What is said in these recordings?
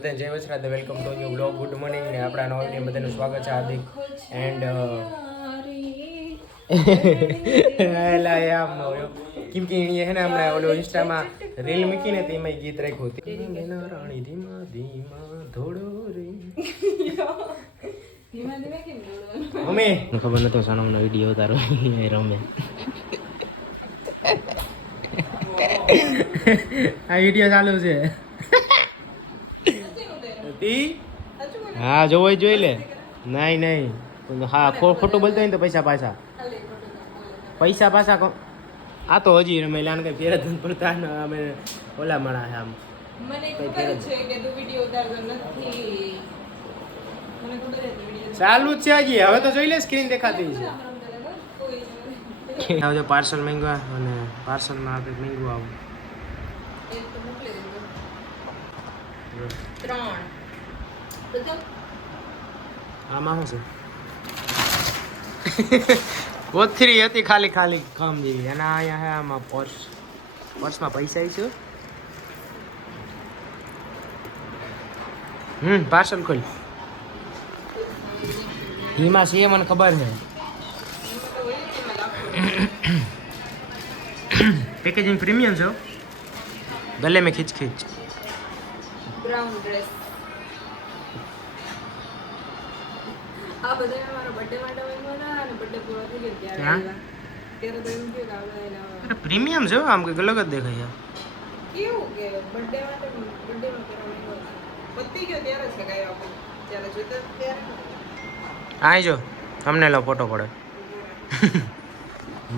જય Vasraj, welcome to new blog. Good morning ને આપણા નવા વિડીયો બધાનું સ્વાગત છે હાર્દિક. એન્ડ કેમ કે એ હે ને હમણાં ઓલો ઇન્સ્ટામાં રીલ મૂકીને તેમાં ગીત રાખ્યું હતું મેના રાણી ધીમા ધીમા ધોડો રે મમ્મી ખબર નતો સનમનો વિડીયો ઉતારો રમે આ વિડીયો ચાલુ છે. હા જોવો જોઈ લે. નહીં હા ખોટું બોલતો હોય ને તો પૈસા પાછા આ તો હજી રમેલા કઈ ફેર જ પડતા ને અમે ઓલા મળા છે આમ મને ખબર છે કે તું વિડિયો ઉતારતો નથી. મને ખબર છે વિડિયો ચાલુ જ છે હજી. હવે તો જોઈ લે સ્ક્રીન દેખાતી છે. હવે જો પાર્સલ માંગવા અને પાર્સલમાં આપણે માંગવા આવું એક તો મોકલી દેજો 3 તો આમાં શું છે કોથરી હતી ખાલી ખમ જેવી અને અહીંયા હે આમાં પર્સમાં પૈસા છે. પાર્સલ ખોલ. એમાં છે મને ખબર છે. પેકેજિંગ પ્રીમિયમ છે. ગલે में खींच બ્રાઉન ડ્રેસ આ બધા મારા બર્થડે માટે વહેલા અને બર્થડે પૂરો થઈ ગયો ત્યારે આવ્યા. ત્યારે તો એમ થયું કે આપણે એના પ્રીમિયમ છે આમ કે અલગ જ દેખાય કેવું કે બર્થડે માટે બર્થડેમાં પહેરવાનો પતી ગયો ત્યારે જ લગાવ્યો આપણે ત્યારે જોતા ત્યારે આઈ જો તમને લો ફોટો પડે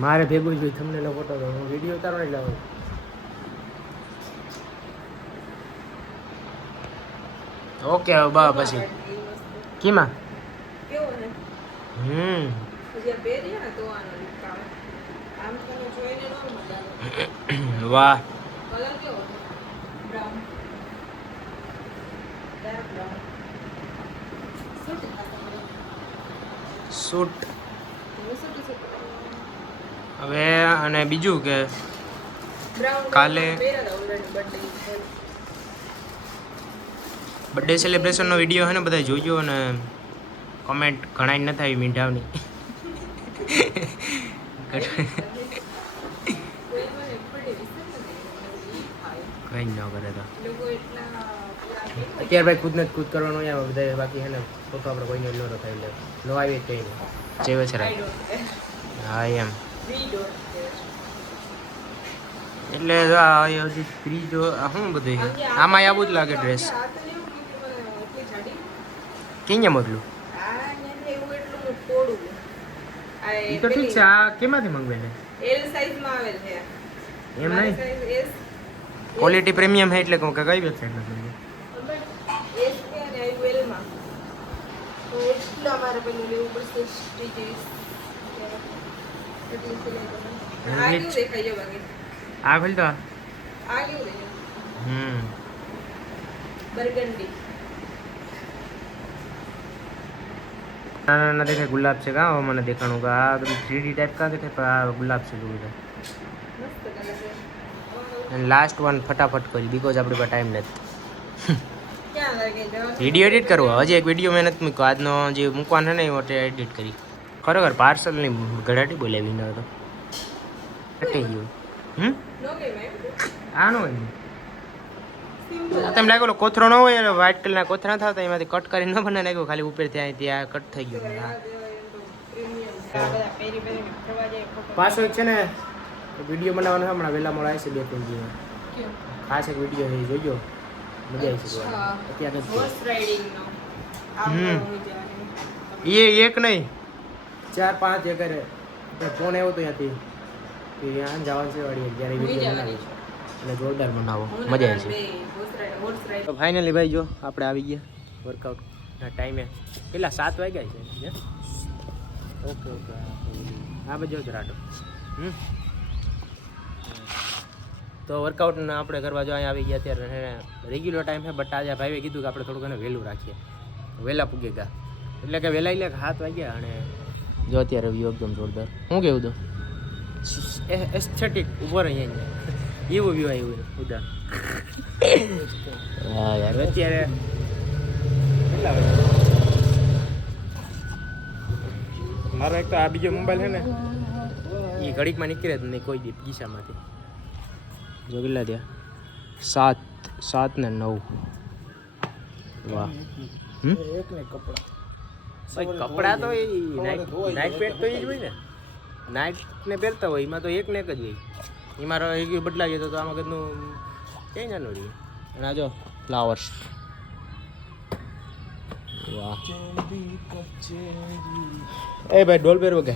મારે ભેગું જ તમને લો ફોટો તો હું વિડીયો ઉતારો ને લાવું. ઓકે બા પછી કીમાં કેવો છે જે પહેરીએ ને તો આનો લુક આવે. આમ તમે જોઈને નોર્મલ લાગે. વાહ કલર કેવો છે? Brown dark brown suit. Suit હવે અને બીજું કે બ્રાઉન કાલે પહેર્યા ઓલરેડી બર્થડે સેલિબ્રેશનનો વિડીયો છે ને બધા જોજો અને કમેન્ટ ઘણા ન થાય મીંઢાવની કઈ ન કરે તો અત્યારે ભાઈ ખુદ ને ખુદ કરવાનું અહીંયા બધા બાકી છે ને ફોટો આપણે કોઈને લો થાય લે લો આવી કઈ નહીં જેવે છે હા એમ એટલે ત્રીજો શું બધું આમાં આવું જ લાગે ડ્રેસ ક્યાં મોકલું એ તો ઠીક છે. આ કેમાંથી મંગાવેલે એલ સાઈઝ માં આવે છે એમ નહીં એસ ક્વોલિટી પ્રીમિયમ છે એટલે કહું કે કઈ વેબસાઈટ નથી એસ કે અને આઈ એલ માં તો એટલા મારે પેલું લેવું પડશે સ્ટીચીસ એટલી સિલાઈ કરવાની. આ કેવું દેખાય છે બાકી આ ખોલ તો આ કેવું દેખાય બર્ગન્ડી ના દેખાય ગુલાબ છે કા મને દેખાણું કે આ બધું 3D ટાઈપ કા દેખાય પણ આ ગુલાબ છે જોવું છે. મસ્ત કલર છે. અને લાસ્ટ વન ફટાફટ કરી બીકોઝ આપણી પાસે ટાઈમ નથી. ક્યાં લાગે જવાનું? વિડીયો એડિટ કરવો હજી એક વિડીયો મેં નથી મૂક્યો આજનો જે મૂકવાનો છે ને એ માટે એડિટ કરી ખરેખર પાર્સલની ઘડાટી બોલાવી ન હતો કટી ગયું. નો કહેવાય એમ. આનો હોય સિમ્પલ તેમ લાગ્યો કોથરો ન હોય એટલે વ્હાઇટ કલરના કોથરા થતા એમાંથી કટ કરીને ન બનાવી નાખ્યો ખાલી ઉપર ત્યાં કટ થઈ ગયું. પ્રીમિયમ છે આ બધા પેરી પેરી ફરવા જાય ફોટો પાછો એક છે ને વિડીયો બનાવવાનો છે હમણાં વહેલા મોડા આવશે 2 પેજીમાં ક્યો ખાસ એક વિડીયો છે જોજો મજા આવી છે અત્યારે હોર્સ રાઇડિંગ નો આવો હોય જવાની. એ એક નહીં 4-5 એ કરે ફોન આવ્યો તો ત્યાંથી કે ત્યાં જવાનું છે વાળી જ્યારે વિડીયો બનાવી એટલે જોરદાર બનાવો મજા આવી છે. હોર્સ રાઇડ તો ફાઇનલી ભાઈ જો આપણે આવી ગયા વર્કઆઉટના ટાઈમે કેટલા 7 વાગ્યા છે. ઓકે આ બાજુ જ રાટો તો વર્કઆઉટને આપણે કરવા જો અહીંયા આવી ગયા અત્યારે રેગ્યુલર ટાઈમ છે બટ આજે ભાઈએ કીધું કે આપણે થોડુંક એને વહેલું રાખીએ વહેલા પૂગે ગયા એટલે કે વહેલા એટલે 7 વાગ્યા અને જો અત્યારે વ્યૂ એકદમ જોરદાર. શું કેવું તો એસ્થેટિક ઉભો અહીંયા એવું વ્યૂ આવ્યું ઉદાર. હા યાર અત્યારે કેટલા વાગે મારો એક તો આ બીજો મોબાઈલ છે ને એ ઘડીકમાં નીકળે જ નહીં કોઈ દી ગીસામાંથી જો કેટલા ત્યાં 7 ને 9 વાહ એકને કપડા ભાઈ કપડાં તો એ નાઇટ પેન્ટ તો એ જ હોય ને નાઇટ ને પહેરતા હોય એમાં તો એક ને એક જ હોય એમાં એક બદલાવીએ તો આમાં કદનું ક્યાંય નાનું રહીએ અને આ જો ફ્લાવર્સ વાહ એ ભાઈ ડોલ પહેરવો કે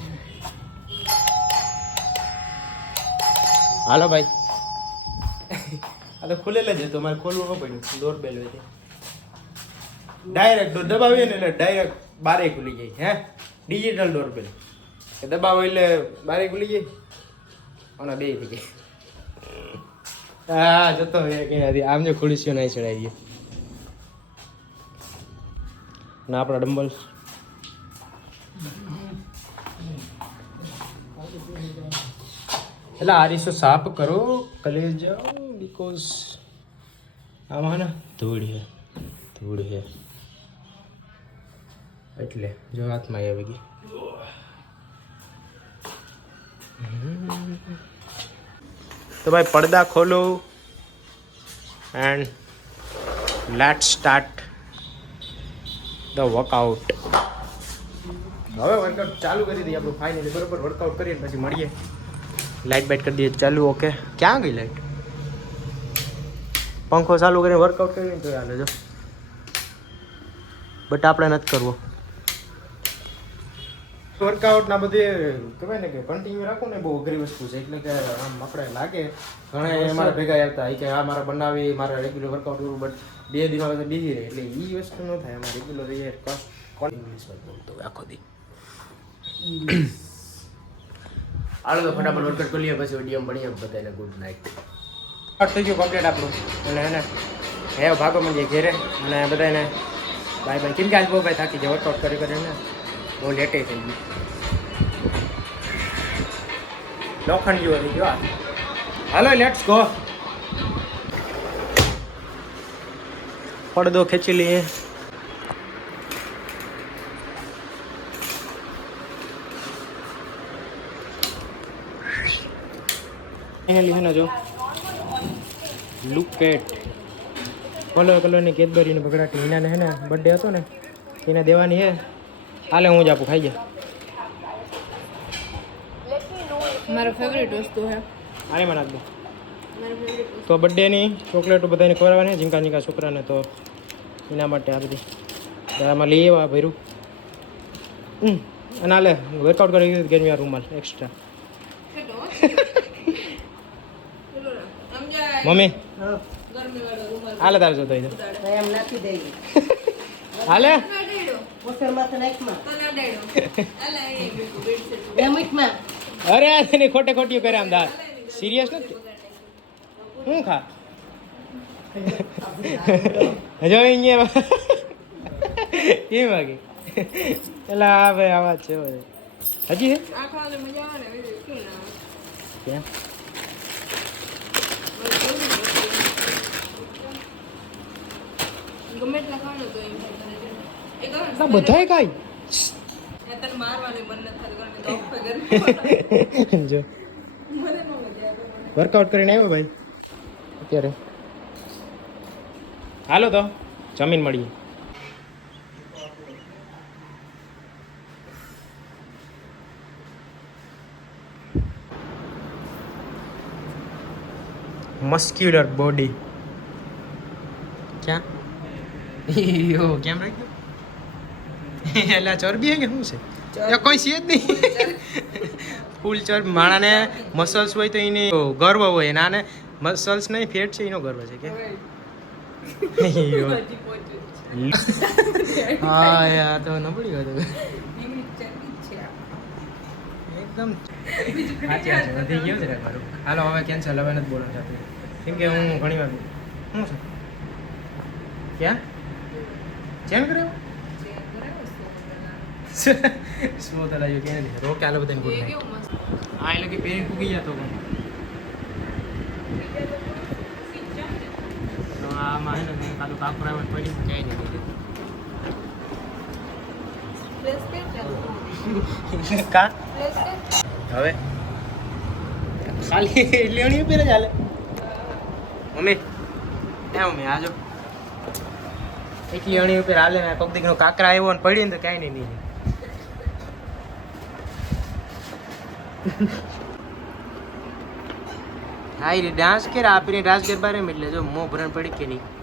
હાલો ભાઈ આ તો ખુલેલા જ હતો મારે ખોલવું ન પડ્યું ડોર બેલ હોય ડાયરેક્ટ દબાવીએ ને એટલે ડાયરેક્ટ બારે ખુલી જાય હે ડિજિટલ ડોર બેલ દબાવો એટલે બારે ખુલી જાય અને બે થઈ જાય હા જતો ક્યાંથી આમ જો ખુરશીઓ નહીં ચડાવી ગઈ ના આપણા ડમ્બલ્સ એટલે આ રીસો સાફ કરો કલેજ જાઓ બીકોઝ આમાં ને ધૂળ હે એટલે જો હાથમાં આવી ગઈ તો ભાઈ પડદા ખોલો and let start the workout હવે વર્કઆઉટ ચાલુ કરી દઈએ આપણું ફાઇનલી બરોબર વર્કઆઉટ કરીએ પછી મળીએ લાઇટ બાઇટ કરી દઈએ ચાલુ ઓકે ક્યાં ગઈ લાઇટ પંખો ચાલુ કરીને વર્કઆઉટ કરીને તો હાલે જો બટ આપણે નથી કરવો વર્કઆઉટ ના બધે કહેવાય ને કે કન્ટિન્યુ રાખવું ને બહુ અઘરી વસ્તુ છે એટલે કે આમ આપણે લાગે ઘણા અમારા ભેગા આવતા કે આ મારા બનાવી મારા રેગ્યુલર વર્કઆઉટ કરવું બટ 2 દિવસ પછી બીજી રહે એટલે એ વસ્તુ ન થાય અમારે રેગ્યુલર રહીએ ઇંગ્લિશમાં બોલતો આખો દી હાલો તો ફટાફટ વર્કઆઉટ કરી લઈએ પછી વિડીયો મળીએ બધાને ગુડ નાઇટ થઈ ગયું કમ્પ્લીટ આપણું એટલે એને હે ભાગો મળીએ ઘેરે અને બધાને બાય બાય કેમ કે આજ બહુ ભાઈ થાકી જાય વર્કઆઉટ કરી કરીને બહુ લેટે થઈ ગયું લોખંડ જેવો થઈ ગયો હાલો લેટ્સ ગો પડદો ખેંચી લઈએ ફાઇનલી છે ને જો લુક એટ કલરની કેડબરીની બગડાટી એનાને હે ને બર્થડે હતો ને એને દેવાની હે હાલે હું જ આપું ખાઈ જા મારો ફેવરેટ વસ્તુ હે આને મને નાખ દો તો બર્થડેની ચોકલેટો બધાને ખવડાવવાની ઝીંકા ઝીંકા છોકરાને તો એના માટે આ બધી આમાં લઈ આવ્યા ભર્યું અને હાલે વર્કઆઉટ કરી દીધું ગરમી આ રૂમાલ એક્સ્ટ્રા મમ્મી હાલે તારે જોતો એમ નાખી દઈ હાલે મોસર માથે નાખમાં એમમાં અરે તેની ખોટે ખોટી કરે આમ દાર સિરિયસ નથી શું ખા જો અહીંયા કેમ વાગી એટલે આ ભાઈ આવાજ છે હજી હે ક્યાં ગમે એટલા ખાવાનો તો એમ થાય બધાય કાંઈ તને મારવાનું મન નથી થતું જો વર્કઆઉટ કરીને આવ્યો ભાઈ અત્યારે હાલો તો જમીન મળીએ મસ્ક્યુલર બોડી ક્યાં યો કેમ રાખ્યું એટલે ચરબી હે કે શું છે એ કોઈ છે જ નહીં ફૂલ ચરબી માણાને મસલ્સ હોય તો એને ગર્વ હોય નાને મસલ્સ નહીં ફેટ છે એનો ગર્વ છે કે હા યાર તો નબળી ગયો એકદમ સાચી વાત વધી ગયું છે મારું હાલો હવે કેન્સલ હવે નથી બોલવાનું ચાહતું કેમ કે હું ઘણી વાર શું છે ક્યાં ચેન કર્યો સ્લો થલાયો કે નહીં રોક આલો બધાને ગુડ નાઈટ આ એ લગી પેરેન્ટ પૂગી જતો પણ આમાં હે ને કાલું કાપરાવટ પડી ક્યાંય નહીં કા હવે ખાલી લેણી ઉપર જ હાલે મમ્મી એ મમ્મી આજો એટલી અણી ઉપર હાલે ને કોક દીકરો કાકરા આવ્યો ને પડી ને તો કાંઈ નહીં હા એ ડાન્સ કરે આપીને ડાન્સ ગરબા રેમ એટલે જો મોં ભરણ પડી કે નહીં